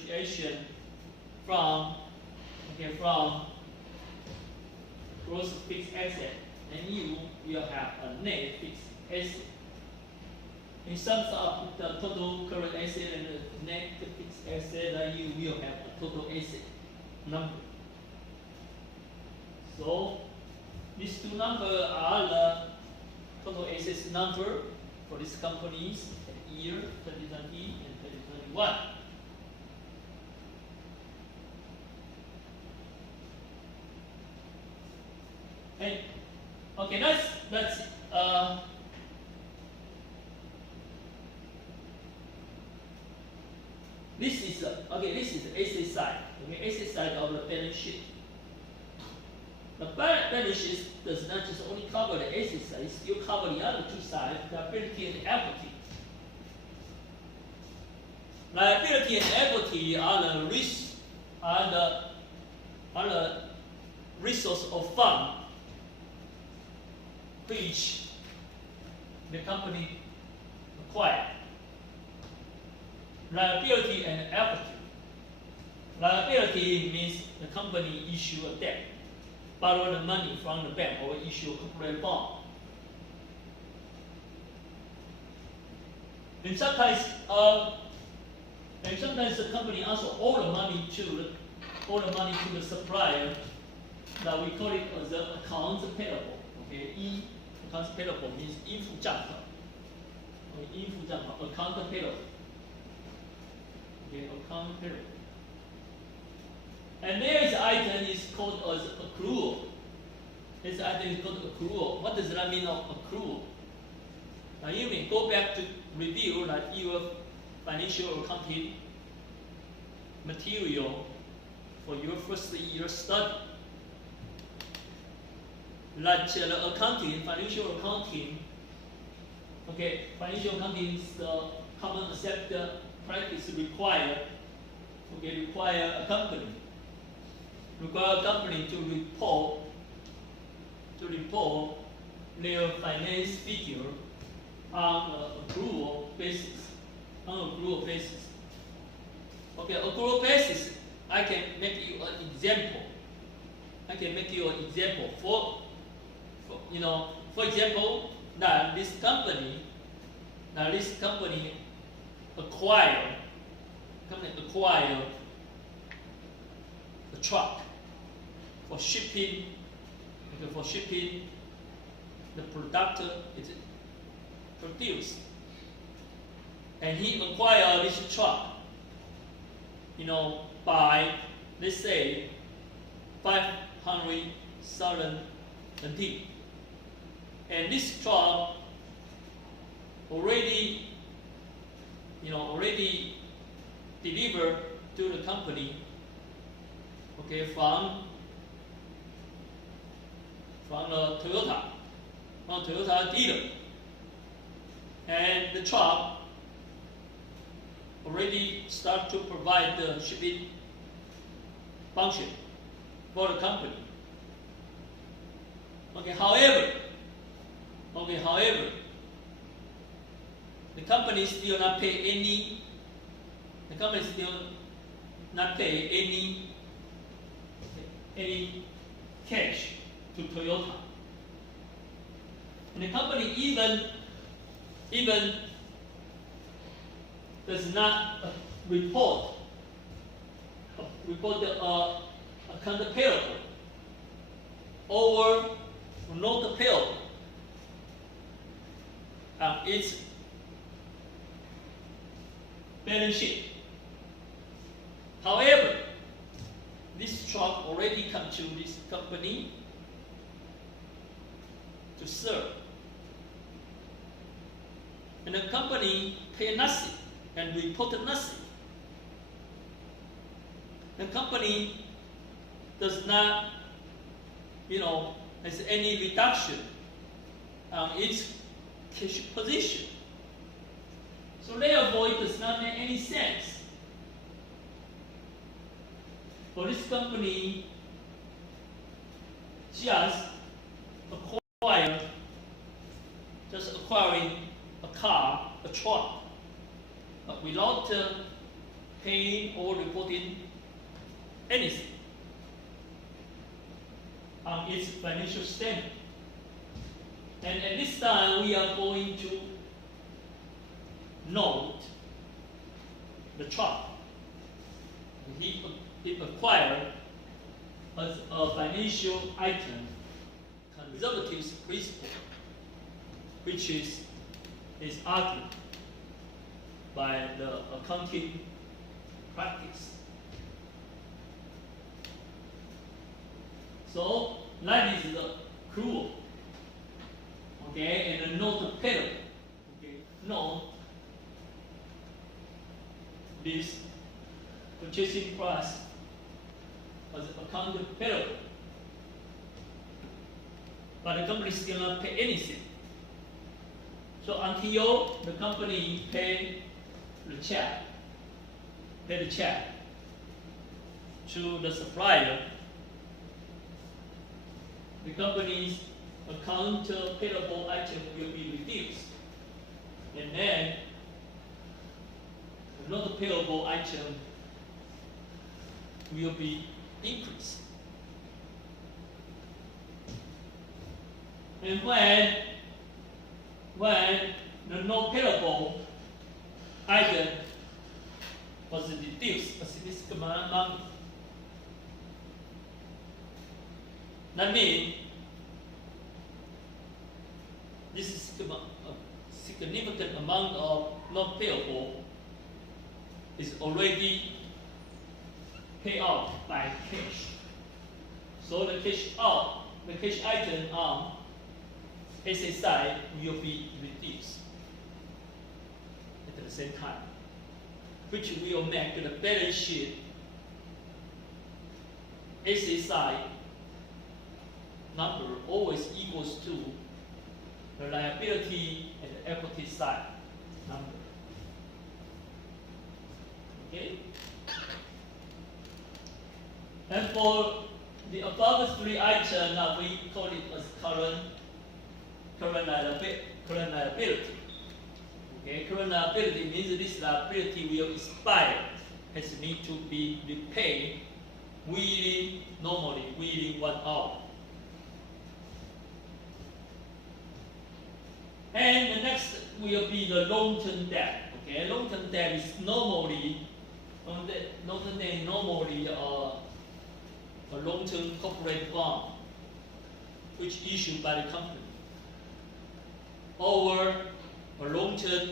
fluctuation from gross fixed asset, and you will have a net fixed asset. In sums up the total current asset and the net fixed asset, you will have a total asset number. So these two numbers are the total assets number for these companies at year 2020 and 2021. Okay, let's this is the asset side. Okay, asset side of the balance sheet. The balance sheet does not just only cover the asset side; it still cover the other two sides, liability and equity. Liability and equity are the resource of fund which the company acquired. Liability and equity. Liability means the company issue a debt, borrow the money from the bank, or issue a corporate bond. And sometimes the company also owe the money to the supplier. That we call it as the accounts payable. Okay, accounts payable means 应付账款。应付账款 account payable. Okay, account payable. And this item is called as accrual. This item is called accrual. What does that mean of accrual? Now you may go back to review your financial accounting material for your first year study. The accounting, financial accounting, okay, financial accounting is the common accepted practice require a company to report their finance figure on an accrual basis. Okay, accrual basis. I can make you an example. For example, that this company acquire a truck for shipping the product is produced, and he acquired this truck by, let's say, 500,000 NT, and this truck already delivered to the company, okay, from the Toyota dealer, and the truck already start to provide the shipping function for the company. Okay, however, the company still not pay any cash to Toyota. And the company even does not report the account payable or not payable on its balance sheet. However, this truck already come to this company to serve, and the company pay nothing and report nothing. The company does not, has any reduction on its cash position. So therefore, it does not make any sense for this company just acquiring a car, a truck, but without paying or reporting anything on its financial statement. And at this time, we are going to note the trust he acquired as a financial item, conservative principle, which is argued by the accounting practice. So that is the accrual, okay, and the note payable, okay, note this purchasing price as accounted payable, but the company still not pay anything. So until the company pay the check to the supplier, the company's account payable item will be reduced, and then the not payable item will be increased. And when the not payable item was reduced a significant amount, that means this is a significant amount of not payable is already paid out by cash. So the cash item on asset side will be reduced at the same time, which will make the balance sheet asset side number always equals to the liability and the equity side number. Okay? And for the above three items, we call it as current liability. Okay, current liability means this liability will expire, has need to be repaid normally within 1 hour. And the next will be the long-term debt. Okay, long-term debt is normally a long-term corporate bond, which is issued by the company, or a long-term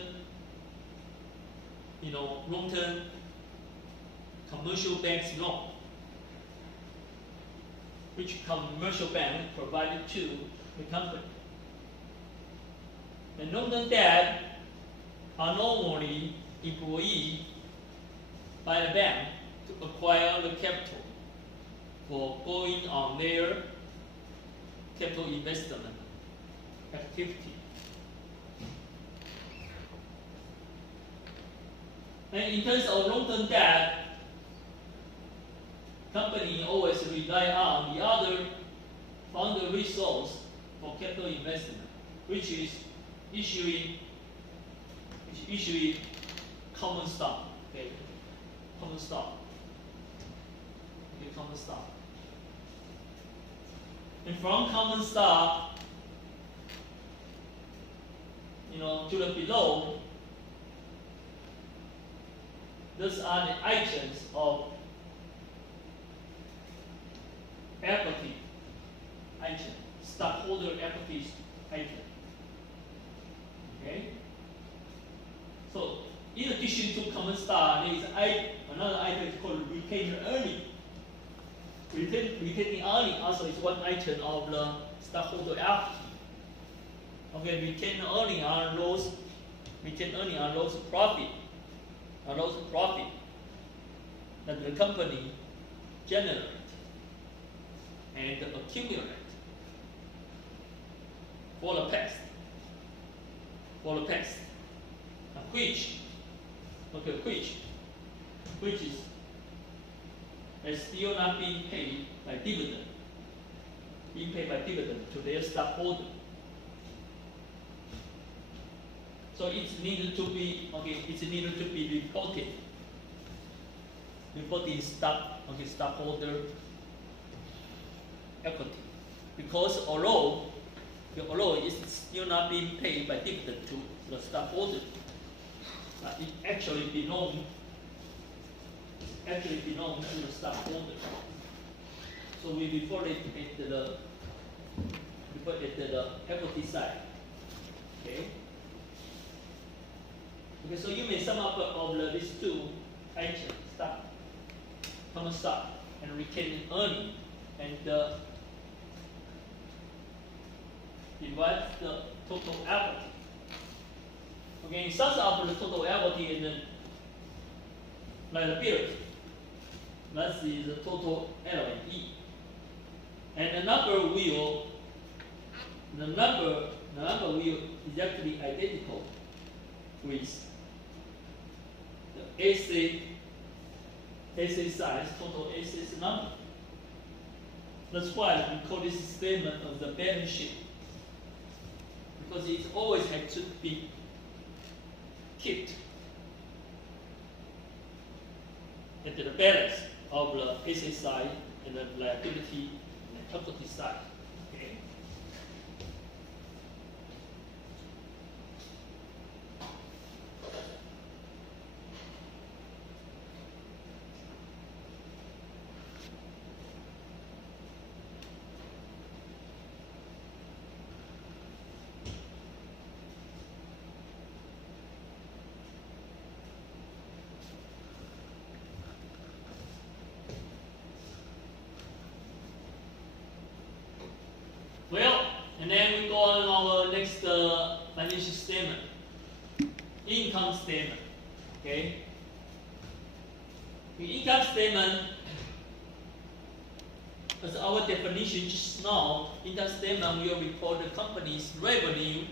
commercial bank's loan, which commercial bank provided to the company. The long-term debt are normally employed by the bank to acquire the capital for going on their capital investment activity. And in terms of long-term debt, company always rely on the other fund resource for capital investment, which is issuing common stock. Okay, common stock. Okay, common stock. And from common stock, to the below, those are the items of equity item, stockholder equities item. Okay? So, in addition to common stock, there is another item called retained earning. Retained earning also is one item of the stockholder equity. Okay, retained earning are those profit. Are those profit that the company generate and accumulate for the past, which is still not being paid by dividend, to their stockholder. So it's needed to be reported reporting stockholder equity, because although it's still not being paid by dividend to the stockholder, it actually belongs to the stockholder. So we report it at the equity side. Okay. Okay, so you may sum up of these two items, stock, common stock, and retained earning, and divide the total equity. Okay, sums up the total equity and the liability. That is the total L and E. And the number will exactly identical with the asset size, total assets number. That's why we call this statement of the balance sheet, because it always has to be kept at the balance of the asset side and the liability and the equity side. Okay. Well, and then we go on our next financial statement, income statement. Okay. The income statement, as our definition just now, income statement will report the company's revenue.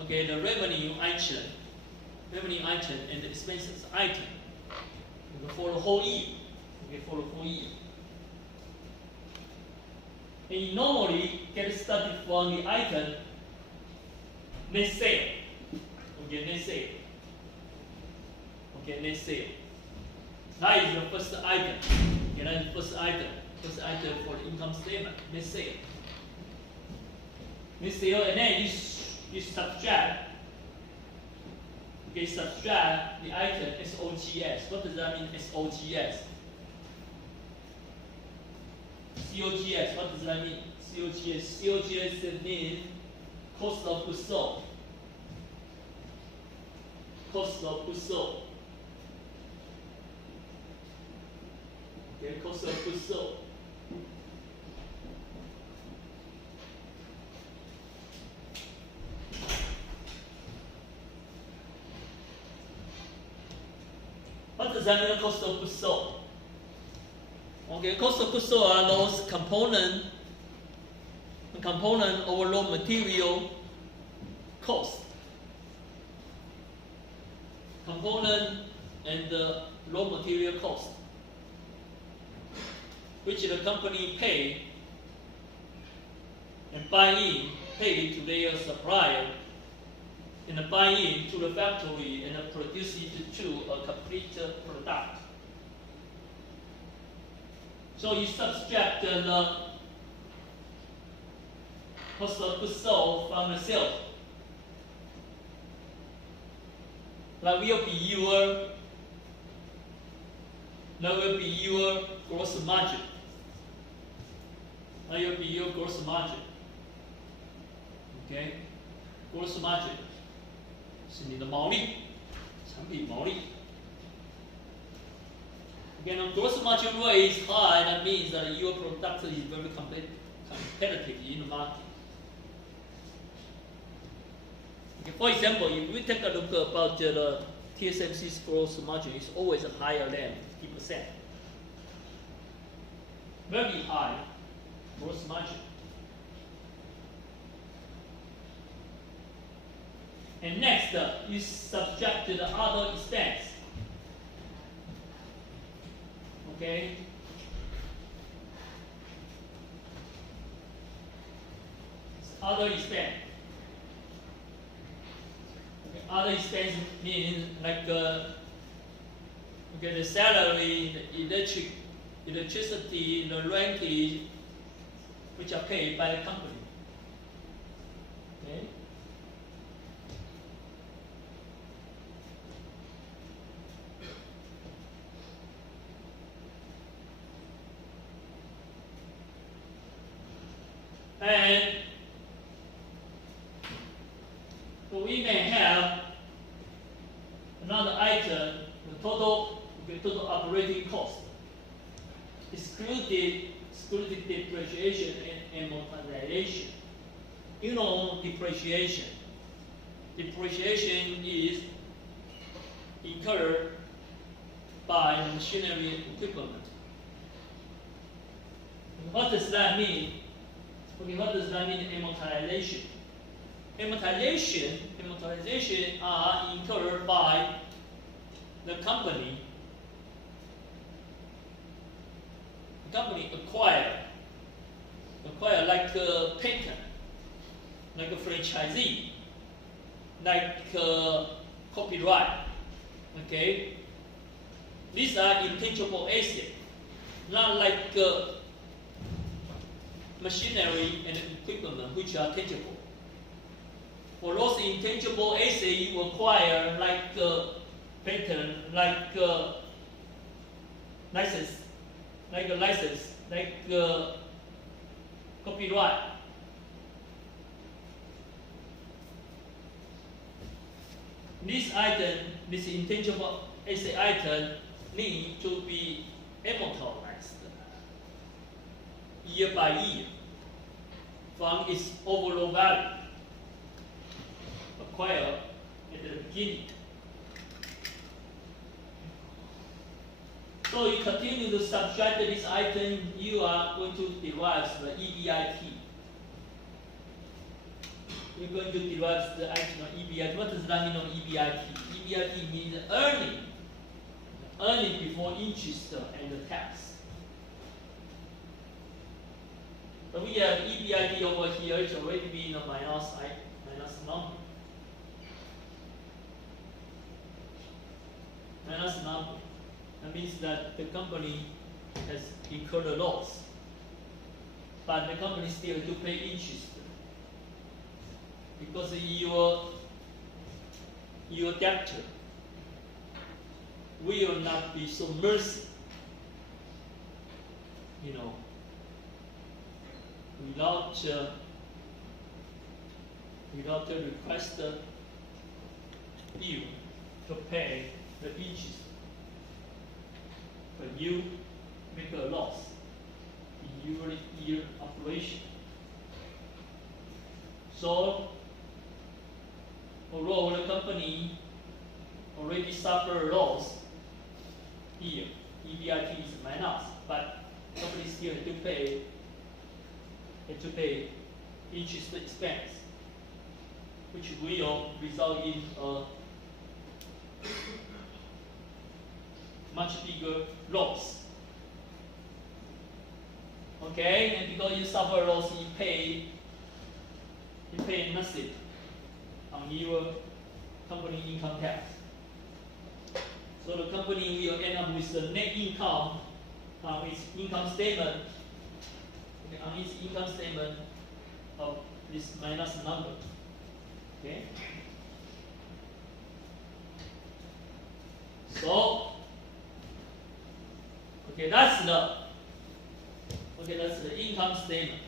Okay, the revenue item, and the expenses item for the whole year. Okay, for the whole year. And you normally get started from the item net sale. Okay, net sale. Okay, net sale. That is the first item. Okay, that is the first item. First item for the income statement, net sale. Net sale, and then you subtract. Okay, subtract the item SOGS. What does that mean, SOGS? COGS, what does that mean? COGS means cost of goods sold. Cost of goods sold. Okay, cost of goods sold. What does that mean, cost of goods sold? Okay, cost of goods sold are those component or raw material cost. Component and raw material cost, which the company pay to their supplier, and buy in to the factory and produce it to a complete product. So you subtract the cost of goods sold from the sales. That will be your gross margin. That will be your gross margin. Okay, gross margin 是你的毛利，产品毛利。Again, when gross margin rate is high, that means that your product is very competitive in the market. Okay, for example, if we take a look about the TSMC's gross margin, it's always higher than 50%. Very high gross margin. And next, you subtract the other expense. Okay. Other expense. Okay. Other expense means like Okay, the salary, the electricity, the rentage, which are paid by the company. Okay. And we may have another item, the total operating cost, excluded depreciation and amortization. You know depreciation. Depreciation is incurred by the machinery and equipment. What does that mean? Okay, what does that mean, amortization? Amortization are incurred by the company. The company acquire like a patent, like a franchisee, like copyright. Okay, these are intangible assets, not like machinery and equipment, which are tangible. For those intangible assets you acquire, like patent, like license, like copyright. This item, this intangible asset item, need to be amortized year by year from its overall value acquired at the beginning. So you continue to subtract this item, you are going to derive the EBIT. You're going to derive the item of EBIT. What does that mean on EBIT? EBIT means earning before interest and the tax. But we have EBIT over here, it's already been a minus number. Minus number. That means that the company has incurred a loss. But the company still has to pay interest. Because your debtor will not be so merciful, without the request you to pay the interest. But you make a loss in your year operation. So, although the company already suffered a loss here, EBIT is minus, but the company still had to pay interest expense, which will result in a much bigger loss. Okay, and because you suffer a loss, you pay nothing on your company income tax. So the company will end up with the net income on its income statement. On its income statement of this minus number. Okay. So, that's the income statement.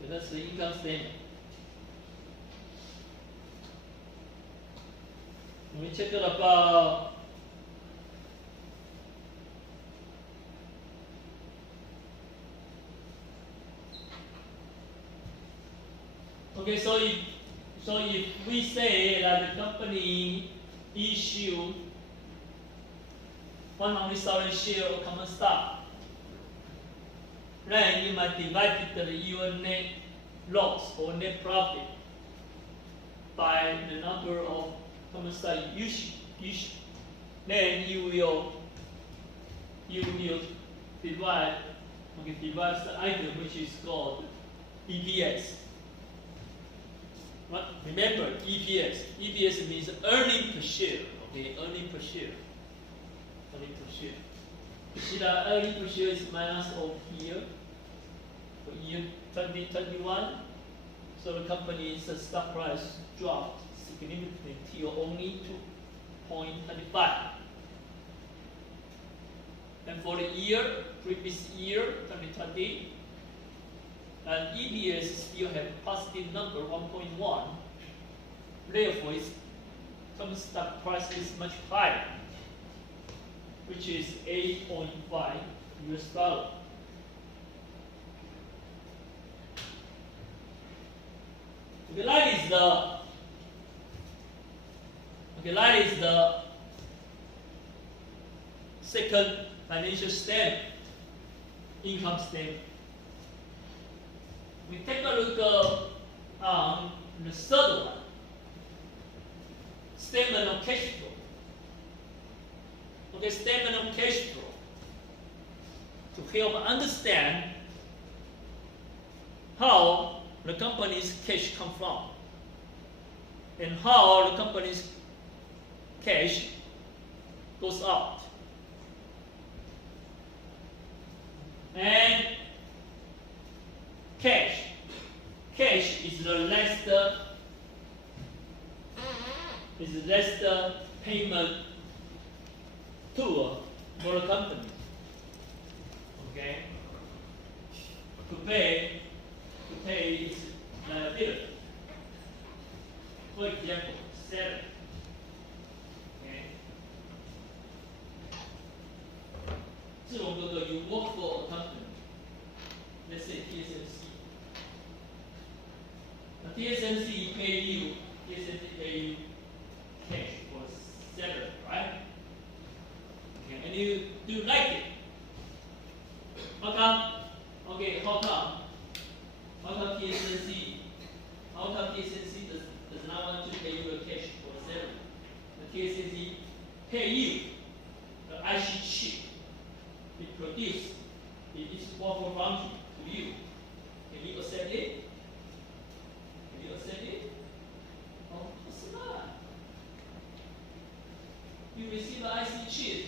Okay, that's the income statement. Let me check it about. Okay, so if we say that the company issue 100,000 shares of common stock, then you might divide your net loss or net profit by the number of common stock you issue. Then you will divide the item which is called EPS. Remember, EPS. EPS means earning per share. Okay, earning per share. Earning per share. You see that earning per share is minus over here for year 2021. So the company's stock price dropped significantly till only 2.25. And for the previous year, 2020, and EPS still have a positive number, 1.1. Therefore, its common stock price is much higher, which is 8.5 US dollar. Okay, that is the second financial statement, income statement. We take a look on the third one, statement of cash flow. Okay, statement of cash flow to help understand how the company's cash come from and how the company's cash goes out. And cash is the last payment tool for the company. Okay, to pay its liability. For example, salary. Okay. 志龙哥哥, you work for a company. Let's say TSMC. Now, TSMC pay you cash for salary, right? Okay, and you like it. How come? Okay, how come? How come TSMC does not want to pay you a cash for salary? The TSMC pay you the IC chip it produced. It is wafer foundry to you. Can you accept it? Can you accept it? Of course not. You receive an IC chip.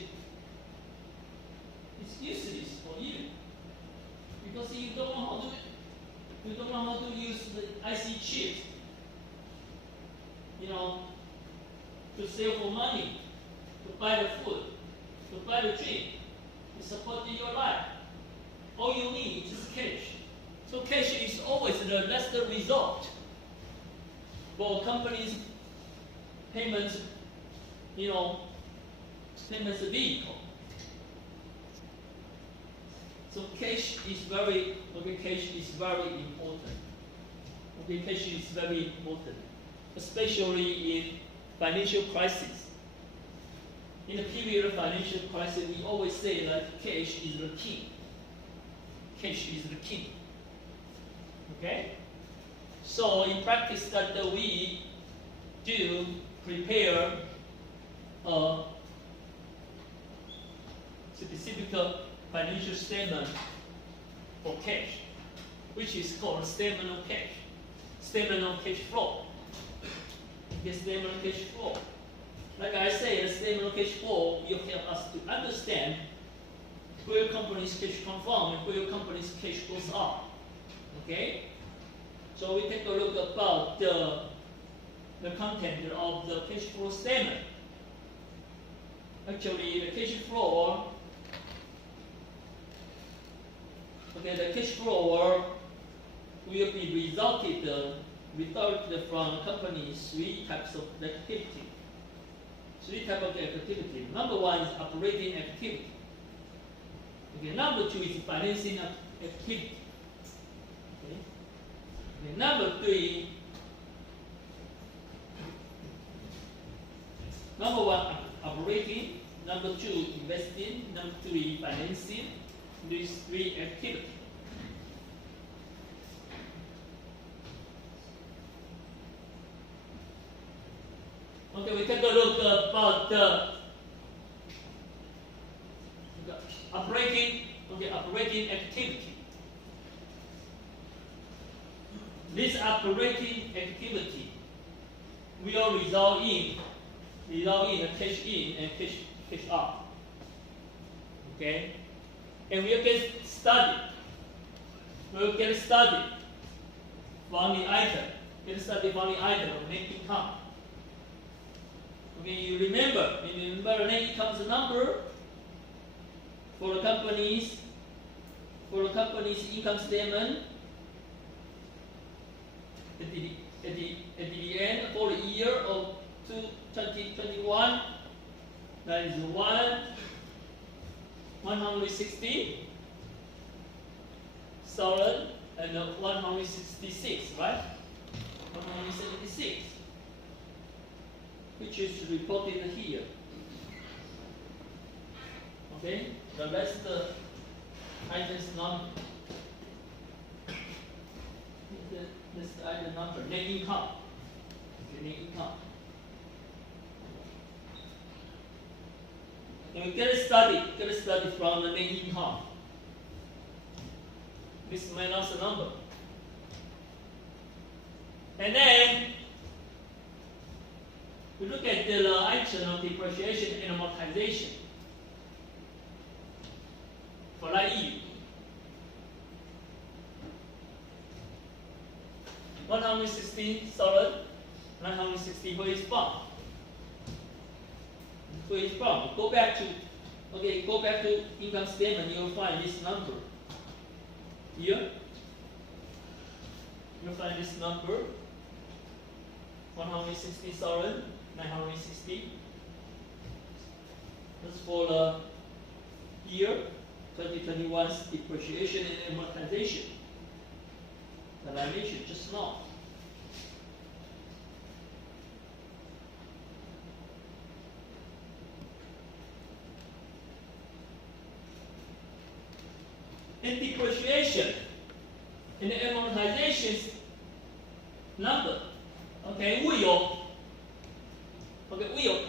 It's useless for you because you don't know how to use the IC chip. You know, to sell for money, to buy the food, to buy the drink, to support your life. All you need is cash. So cash is always the last resort for companies' payments, payments vehicle. So cash is very important. Okay, cash is very important, especially in financial crisis. In the period of financial crisis, we always say that cash is the king. Cash is the king. Okay? So in practice that we do prepare a specific financial statement for cash, which is called statement of cash. Statement of cash flow. Okay, statement of cash flow. Like I say, the statement of cash flow will help us to understand where company's cash come from and where company's cash goes out. Okay? So we take a look about the content of the cash flow statement. Actually, the cash flow, the cash flow will be resulted from company's three types of activity. Three types of activity. Number one is operating activity. Okay, number two is financing activity. Okay, number three, number one operating, number two investing, number three financing. These three activities. Okay, we take a look about the operating activity. This operating activity will result in a cash in and cash out. Okay? And we'll get started. We'll get started from the item. Get started from the item of net income. Okay, you remember net income is a number for the company's income statement at the end for the year of 2021. That is 160,000 and 166, right? 176, which is reported here. Okay, that's the item's number. That's the item number, net income. Okay, net income. And we get started from the net income. This minus the number. And then we look at the item of depreciation and amortization. For that year, 160,960 where it's from. Where it's from. Go back to income statement, you'll find this number. Here, you'll find this number, 160,960. That's for the year 2021's depreciation and amortization that I mentioned just now. And depreciation and amortization number, okay, will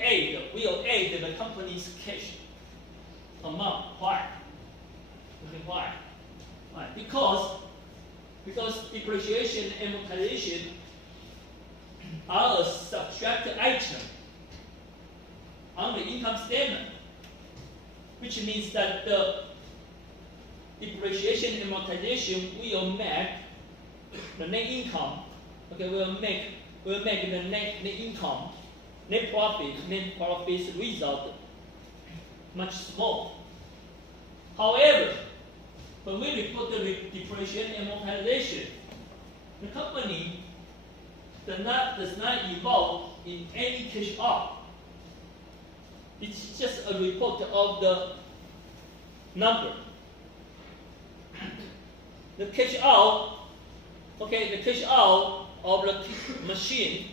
aid the company's cash amount. Why? Okay, why? Why? Because depreciation and amortization are a subtracted item on the income statement, which means that the depreciation and amortization will make the net income. Okay, will make the net income, net profits result much small. However, when we report the depreciation and amortization, the company does not involve in any cash out. It's just a report of the number. The cash out, okay, the cash out of the machine,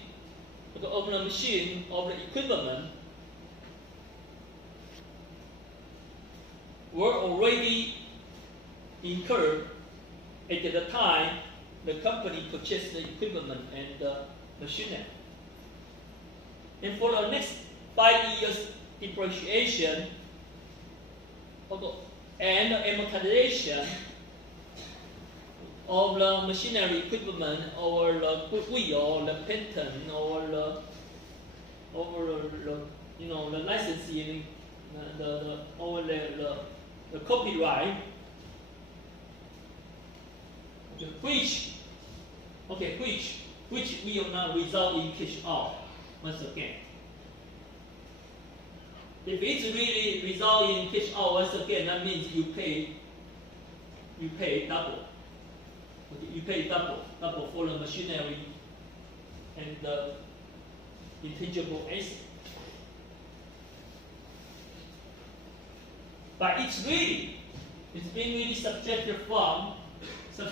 of the equipment were already incurred at the time the company purchased the equipment and the machinery. And for the next 5 years depreciation and amortization of the machinery equipment or the goodwill or the patent or the licensing, the copyright, which will not result in cash out once again. If it's really result in cash out once again, that means you pay double. Okay, you pay double for the machinery and the intangible asset. But it's been really subjected from the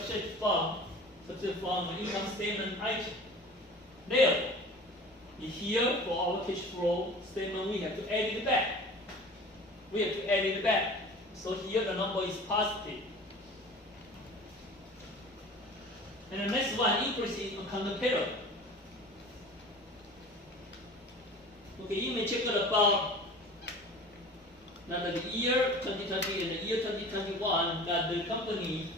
income statement item. Therefore, here for our cash flow statement, we have to add it back. So here the number is positive. And the next one, increase in account payable. Okay, you may check out about now the year 2020 and the year 2021 that the company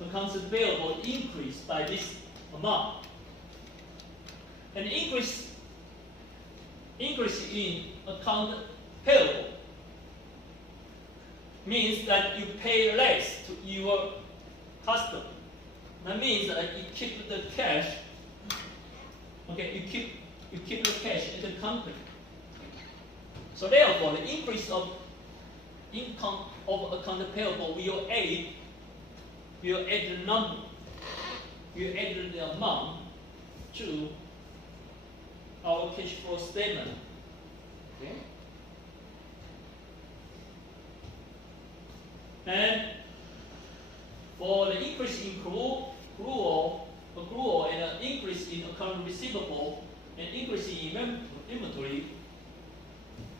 accounts payable increased by this amount. And increase increase in account payable means that you pay less to your customer. That means that you keep the cash. Okay, you keep the cash in the company. So therefore, the increase of income of account payable will add the number, will add the amount to our cash flow statement. Okay. And for the increase in accrual and an increase in account receivable and increase in inventory,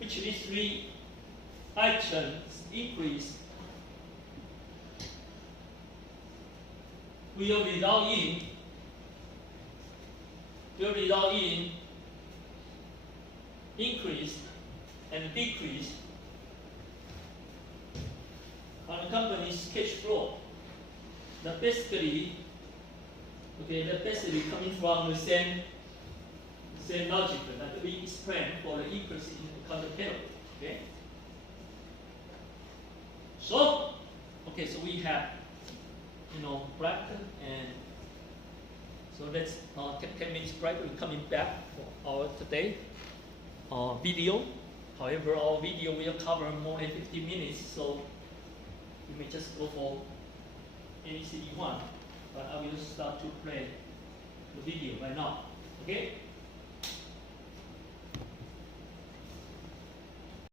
which these three items increase will result in increase and decrease on the company's cash flow. That basically coming from the same logic that we explained for the increase in account payable. Okay. So we have break, and so let's take 10 minutes break. We're coming back for our today video. However, our video will cover more than 50 minutes, so you may just go for anything you want. But I will start to play the video right now. Okay.